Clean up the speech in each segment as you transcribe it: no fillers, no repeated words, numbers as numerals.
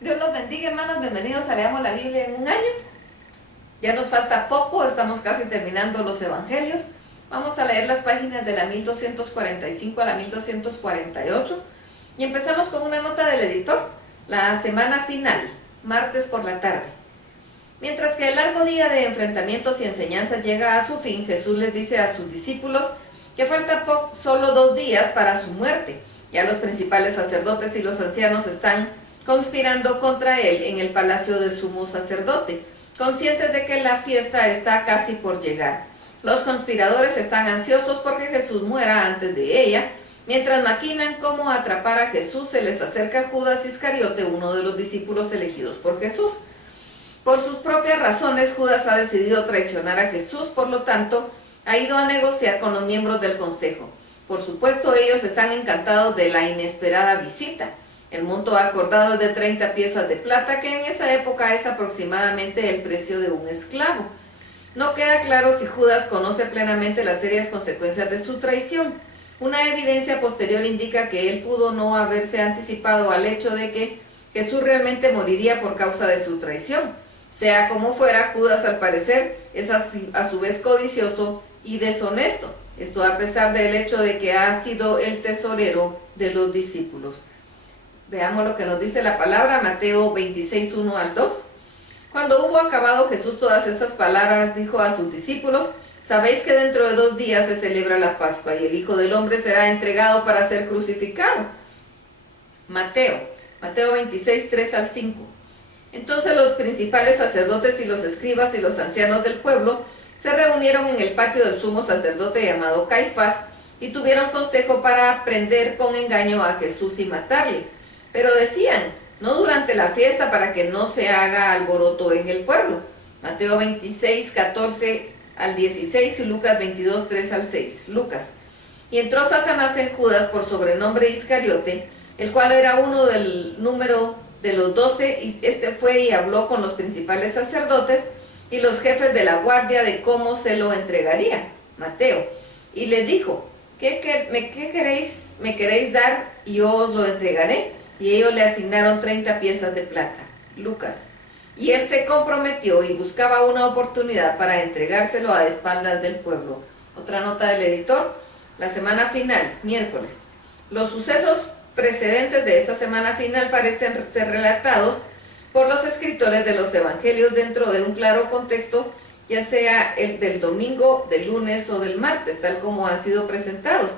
Dios los bendiga, hermanos, bienvenidos a Leamos la Biblia en un año. Ya nos falta poco, estamos casi terminando los evangelios. Vamos a leer las páginas de la 1245 a la 1248 y empezamos con una nota del editor, la semana final, martes por la tarde. Mientras que el largo día de enfrentamientos y enseñanzas llega a su fin, Jesús les dice a sus discípulos que falta solo 2 días para su muerte. Ya los principales sacerdotes y los ancianos están conspirando contra él en el palacio del sumo sacerdote, conscientes de que la fiesta está casi por llegar. Los conspiradores están ansiosos porque Jesús muera antes de ella. Mientras maquinan cómo atrapar a Jesús, se les acerca Judas Iscariote, uno de los discípulos elegidos por Jesús. Por sus propias razones, Judas ha decidido traicionar a Jesús, por lo tanto, ha ido a negociar con los miembros del consejo. Por supuesto, ellos están encantados de la inesperada visita. El monto acordado es de 30 piezas de plata, que en esa época es aproximadamente el precio de un esclavo. No queda claro si Judas conoce plenamente las serias consecuencias de su traición. Una evidencia posterior indica que él pudo no haberse anticipado al hecho de que Jesús realmente moriría por causa de su traición. Sea como fuera, Judas al parecer es a su vez codicioso y deshonesto. Esto a pesar del hecho de que ha sido el tesorero de los discípulos. Veamos lo que nos dice la palabra, Mateo 26, 1 al 2. Cuando hubo acabado Jesús todas estas palabras, dijo a sus discípulos: sabéis que dentro de 2 días se celebra la Pascua y el Hijo del Hombre será entregado para ser crucificado. Mateo 26, 3 al 5. Entonces los principales sacerdotes y los escribas y los ancianos del pueblo se reunieron en el patio del sumo sacerdote llamado Caifás y tuvieron consejo para prender con engaño a Jesús y matarle. Pero decían: no durante la fiesta, para que no se haga alboroto en el pueblo. Mateo 26, 14 al 16 y Lucas 22, 3 al 6. Lucas. Y entró Satanás en Judas, por sobrenombre Iscariote, el cual era uno del número de los 12, y este fue y habló con los principales sacerdotes y los jefes de la guardia de cómo se lo entregaría. Mateo. Y le dijo: ¿Qué queréis? ¿Me queréis dar y yo os lo entregaré? Y ellos le asignaron 30 piezas de plata. Lucas. Y él se comprometió y buscaba una oportunidad para entregárselo a espaldas del pueblo. Otra nota del editor, la semana final, miércoles. Los sucesos precedentes de esta semana final parecen ser relatados por los escritores de los evangelios dentro de un claro contexto, ya sea el del domingo, del lunes o del martes, tal como han sido presentados.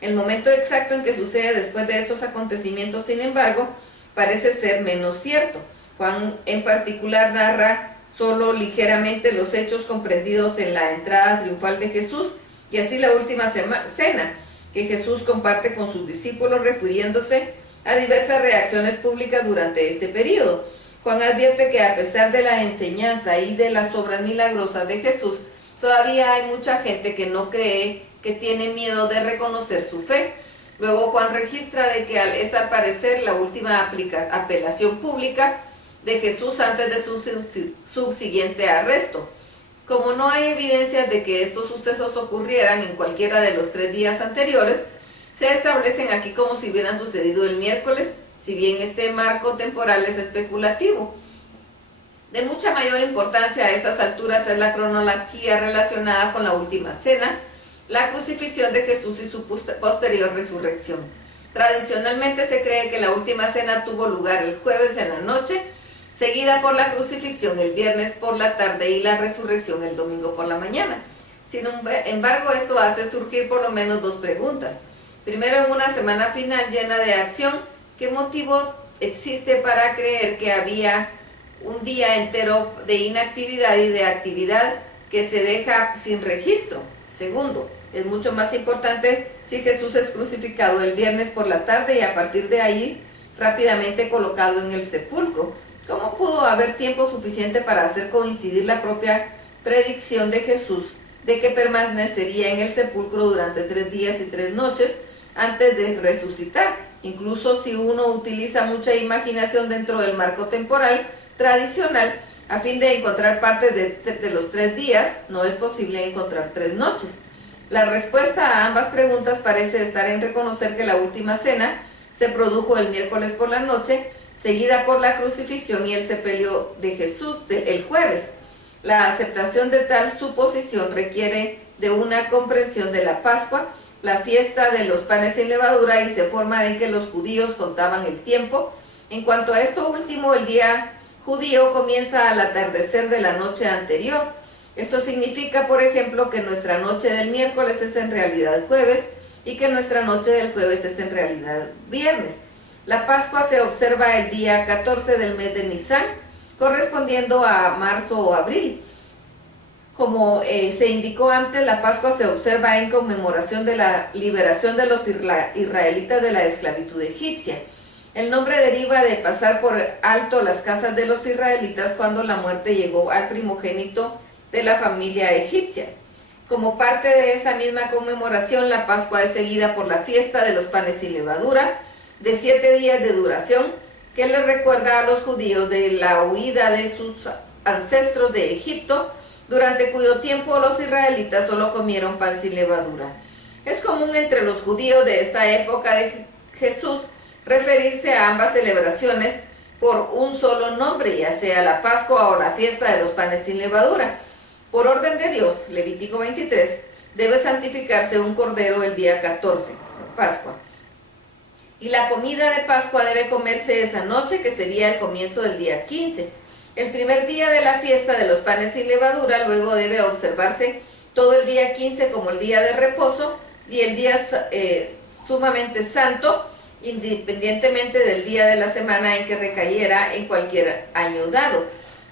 El momento exacto en que sucede después de estos acontecimientos, sin embargo, parece ser menos cierto. Juan en particular narra solo ligeramente los hechos comprendidos en la entrada triunfal de Jesús y así la última cena que Jesús comparte con sus discípulos, refiriéndose a diversas reacciones públicas durante este periodo. Juan advierte que a pesar de la enseñanza y de las obras milagrosas de Jesús, todavía hay mucha gente que no cree, que tiene miedo de reconocer su fe. Luego Juan registra de que es al parecer la última apelación pública de Jesús antes de su subsiguiente arresto. Como no hay evidencias de que estos sucesos ocurrieran en cualquiera de los 3 días anteriores, se establecen aquí como si hubieran sucedido el miércoles, si bien este marco temporal es especulativo. De mucha mayor importancia a estas alturas es la cronología relacionada con la última cena, la crucifixión de Jesús y su posterior resurrección. Tradicionalmente se cree que la última cena tuvo lugar el jueves en la noche, seguida por la crucifixión el viernes por la tarde y la resurrección el domingo por la mañana. Sin embargo, esto hace surgir por lo menos 2 preguntas. Primero, en una semana final llena de acción, ¿qué motivo existe para creer que había un día entero de inactividad y de actividad que se deja sin registro? Segundo, es mucho más importante si Jesús es crucificado el viernes por la tarde y a partir de ahí rápidamente colocado en el sepulcro. ¿Cómo pudo haber tiempo suficiente para hacer coincidir la propia predicción de Jesús de que permanecería en el sepulcro durante 3 días y 3 noches antes de resucitar? Incluso si uno utiliza mucha imaginación dentro del marco temporal tradicional, a fin de encontrar parte de los 3 días, no es posible encontrar 3 noches. La respuesta a ambas preguntas parece estar en reconocer que la última cena se produjo el miércoles por la noche, seguida por la crucifixión y el sepelio de Jesús el jueves. La aceptación de tal suposición requiere de una comprensión de la Pascua, la fiesta de los panes sin levadura, y se forma de que los judíos contaban el tiempo. En cuanto a esto último, el día judío comienza al atardecer de la noche anterior. Esto significa, por ejemplo, que nuestra noche del miércoles es en realidad jueves y que nuestra noche del jueves es en realidad viernes. La Pascua se observa el día 14 del mes de Nisan, correspondiendo a marzo o abril. Como se indicó antes, la Pascua se observa en conmemoración de la liberación de los israelitas de la esclavitud egipcia. El nombre deriva de pasar por alto las casas de los israelitas cuando la muerte llegó al primogénito de la familia egipcia. Como parte de esa misma conmemoración, la Pascua es seguida por la fiesta de los panes sin levadura, de 7 días de duración, que les recuerda a los judíos de la huida de sus ancestros de Egipto, durante cuyo tiempo los israelitas solo comieron pan sin levadura. Es común entre los judíos de esta época de Jesús referirse a ambas celebraciones por un solo nombre, ya sea la Pascua o la fiesta de los panes sin levadura. Por orden de Dios, Levítico 23, debe santificarse un cordero el día 14, Pascua. Y la comida de Pascua debe comerse esa noche, que sería el comienzo del día 15. El primer día de la fiesta de los panes sin levadura luego debe observarse todo el día 15 como el día de reposo y el día sumamente santo, independientemente del día de la semana en que recayera en cualquier año dado.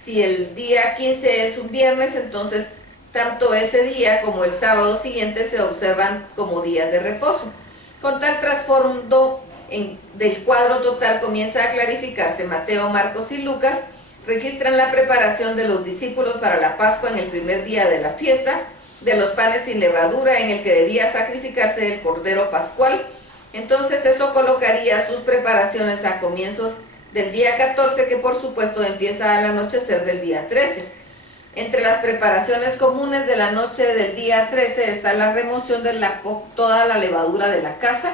Si el día 15 es un viernes, entonces tanto ese día como el sábado siguiente se observan como días de reposo. Con tal trasfondo del cuadro total comienza a clarificarse. Mateo, Marcos y Lucas registran la preparación de los discípulos para la Pascua en el primer día de la fiesta de los panes sin levadura, en el que debía sacrificarse el cordero pascual. Entonces eso colocaría sus preparaciones a comienzos del día 14, que por supuesto empieza al anochecer del día 13. Entre las preparaciones comunes de la noche del día 13 está la remoción de toda la levadura de la casa.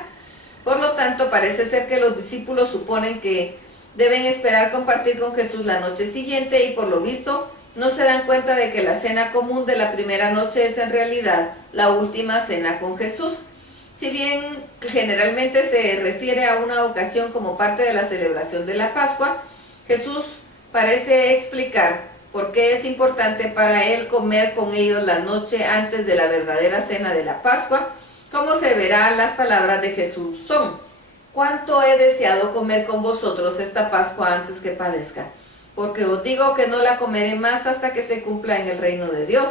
Por lo tanto, parece ser que los discípulos suponen que deben esperar compartir con Jesús la noche siguiente, y por lo visto no se dan cuenta de que la cena común de la primera noche es en realidad la última cena con Jesús. Si bien generalmente se refiere a una ocasión como parte de la celebración de la Pascua, Jesús parece explicar por qué es importante para él comer con ellos la noche antes de la verdadera cena de la Pascua. Como se verá, las palabras de Jesús son: «¿Cuánto he deseado comer con vosotros esta Pascua antes que padezca? Porque os digo que no la comeré más hasta que se cumpla en el reino de Dios»,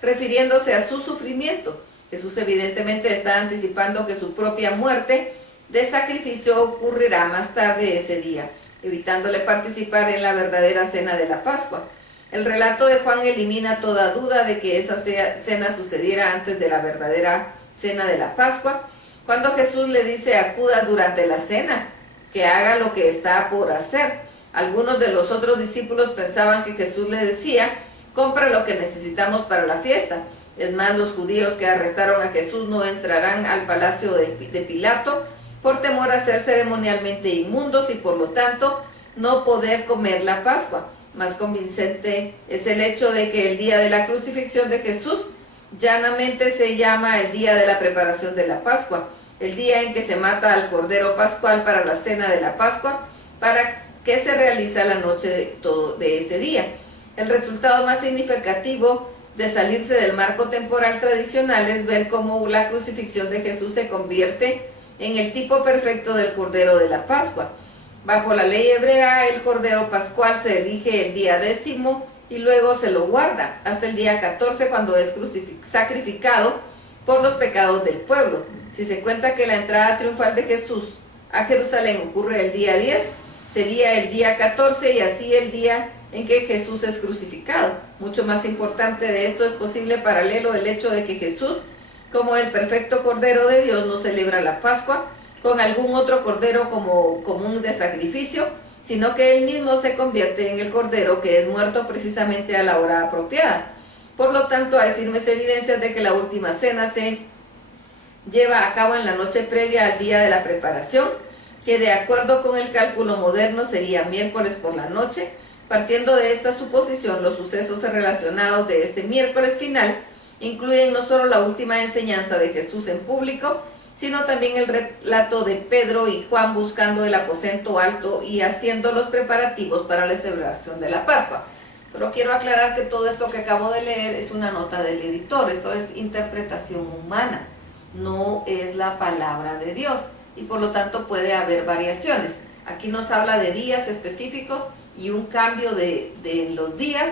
refiriéndose a su sufrimiento. Jesús evidentemente está anticipando que su propia muerte de sacrificio ocurrirá más tarde ese día, evitándole participar en la verdadera cena de la Pascua. El relato de Juan elimina toda duda de que esa cena sucediera antes de la verdadera cena de la Pascua. Cuando Jesús le dice a Judas durante la cena que haga lo que está por hacer, algunos de los otros discípulos pensaban que Jesús le decía: «Compra lo que necesitamos para la fiesta». Es más, los judíos que arrestaron a Jesús no entrarán al palacio de Pilato por temor a ser ceremonialmente inmundos y por lo tanto no poder comer la Pascua. Más convincente es el hecho de que el día de la crucifixión de Jesús llanamente se llama el día de la preparación de la Pascua, el día en que se mata al Cordero Pascual para la cena de la Pascua, para que se realiza la noche de ese día. El resultado más significativo de salirse del marco temporal tradicional es ver cómo la crucifixión de Jesús se convierte en el tipo perfecto del Cordero de la Pascua. Bajo la ley hebrea, el Cordero Pascual se elige el día 10 y luego se lo guarda hasta el día 14, cuando es sacrificado por los pecados del pueblo. Si se cuenta que la entrada triunfal de Jesús a Jerusalén ocurre el día 10, sería el día 14 y así el día en que Jesús es crucificado. Mucho más importante de esto, es posible paralelo el hecho de que Jesús, como el perfecto Cordero de Dios, no celebra la Pascua con algún otro cordero como común de sacrificio, sino que él mismo se convierte en el cordero que es muerto precisamente a la hora apropiada. Por lo tanto, hay firmes evidencias de que la última cena se lleva a cabo en la noche previa al día de la preparación. que de acuerdo con el cálculo moderno sería miércoles por la noche. Partiendo de esta suposición, los sucesos relacionados de este miércoles final incluyen no solo la última enseñanza de Jesús en público, sino también el relato de Pedro y Juan buscando el aposento alto y haciendo los preparativos para la celebración de la Pascua. Solo quiero aclarar que todo esto que acabo de leer es una nota del editor, esto es interpretación humana, no es la palabra de Dios y por lo tanto puede haber variaciones. Aquí nos habla de días específicos y un cambio de los días,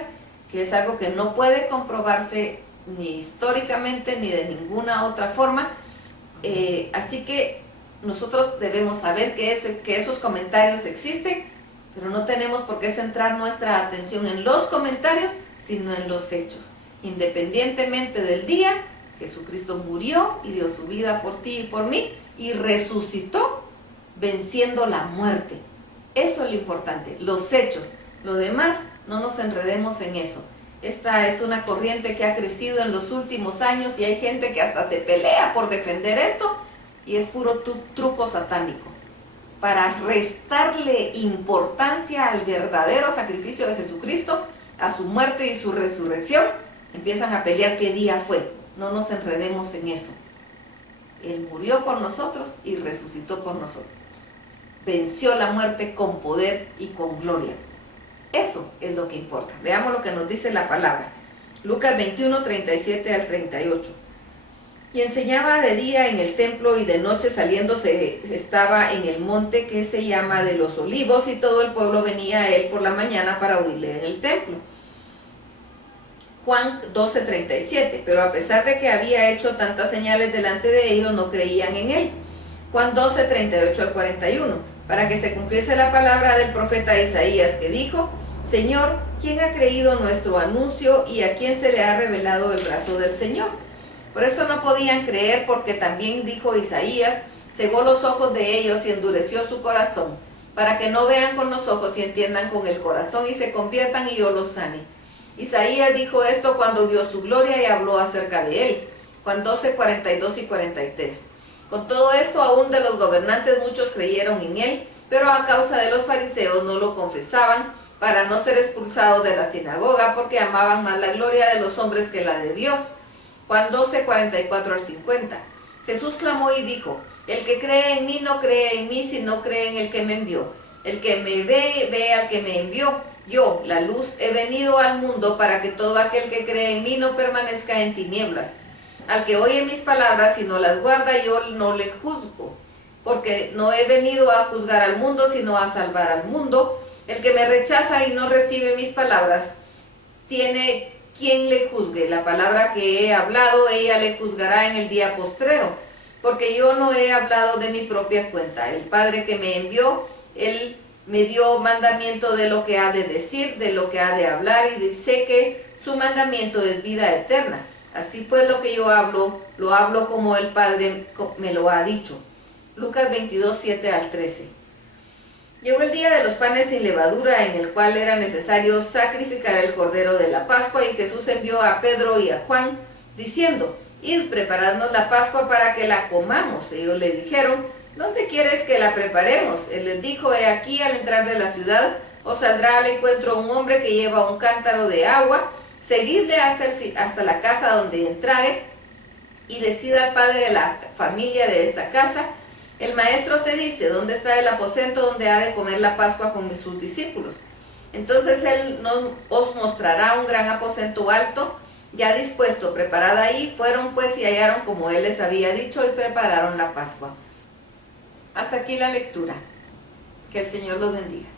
que es algo que no puede comprobarse ni históricamente ni de ninguna otra forma. Así que nosotros debemos saber que esos comentarios existen, pero no tenemos por qué centrar nuestra atención en los comentarios, sino en los hechos. Independientemente del día, Jesucristo murió y dio su vida por ti y por mí, y resucitó venciendo la muerte. Eso es lo importante, los hechos. Lo demás, no nos enredemos en eso. Esta es una corriente que ha crecido en los últimos años y hay gente que hasta se pelea por defender esto, y es puro truco satánico. Para restarle importancia al verdadero sacrificio de Jesucristo, a su muerte y su resurrección, empiezan a pelear qué día fue. No nos enredemos en eso. Él murió por nosotros y resucitó por nosotros. Venció la muerte con poder y con gloria. Eso es lo que importa. Veamos lo que nos dice la palabra. Lucas 21, 37 al 38. Y enseñaba de día en el templo y de noche saliéndose estaba en el monte que se llama de los Olivos, y todo el pueblo venía a él por la mañana para oírle en el templo. Juan 12, 37. Pero a pesar de que había hecho tantas señales delante de ellos, no creían en él. Juan 12, 38 al 41. Para que se cumpliese la palabra del profeta Isaías, que dijo: Señor, ¿quién ha creído nuestro anuncio y a quién se le ha revelado el brazo del Señor? Por esto no podían creer, porque también dijo Isaías: cegó los ojos de ellos y endureció su corazón, para que no vean con los ojos y entiendan con el corazón y se conviertan y yo los sane. Isaías dijo esto cuando vio su gloria y habló acerca de él. Juan 12, 42 y 43. Con todo esto, aún de los gobernantes muchos creyeron en él, pero a causa de los fariseos no lo confesaban, para no ser expulsados de la sinagoga, porque amaban más la gloria de los hombres que la de Dios. Juan 12, 44 al 50. Jesús clamó y dijo: el que cree en mí no cree en mí, sino cree en el que me envió. El que me ve, ve al que me envió. Yo, la luz, he venido al mundo para que todo aquel que cree en mí no permanezca en tinieblas. Al que oye mis palabras y no las guarda, yo no le juzgo, porque no he venido a juzgar al mundo, sino a salvar al mundo. El que me rechaza y no recibe mis palabras, tiene quien le juzgue. La palabra que he hablado, ella le juzgará en el día postrero, porque yo no he hablado de mi propia cuenta. El Padre que me envió, Él me dio mandamiento de lo que ha de decir, de lo que ha de hablar, y sé que su mandamiento es vida eterna. Así pues, lo que yo hablo, lo hablo como el Padre me lo ha dicho. Lucas 22, 7 al 13. Llegó el día de los panes sin levadura, en el cual era necesario sacrificar el cordero de la Pascua, y Jesús envió a Pedro y a Juan, diciendo: id, preparadnos la Pascua para que la comamos. Ellos le dijeron: ¿dónde quieres que la preparemos? Él les dijo: he aquí, al entrar de la ciudad, os saldrá al encuentro un hombre que lleva un cántaro de agua. Seguidle hasta la casa donde entrare, y decida al padre de la familia de esta casa: el maestro te dice, ¿dónde está el aposento donde ha de comer la Pascua con sus discípulos? Entonces él os mostrará un gran aposento alto, ya dispuesto, preparada ahí. Fueron pues y hallaron como él les había dicho, y prepararon la Pascua. Hasta aquí la lectura. Que el Señor los bendiga.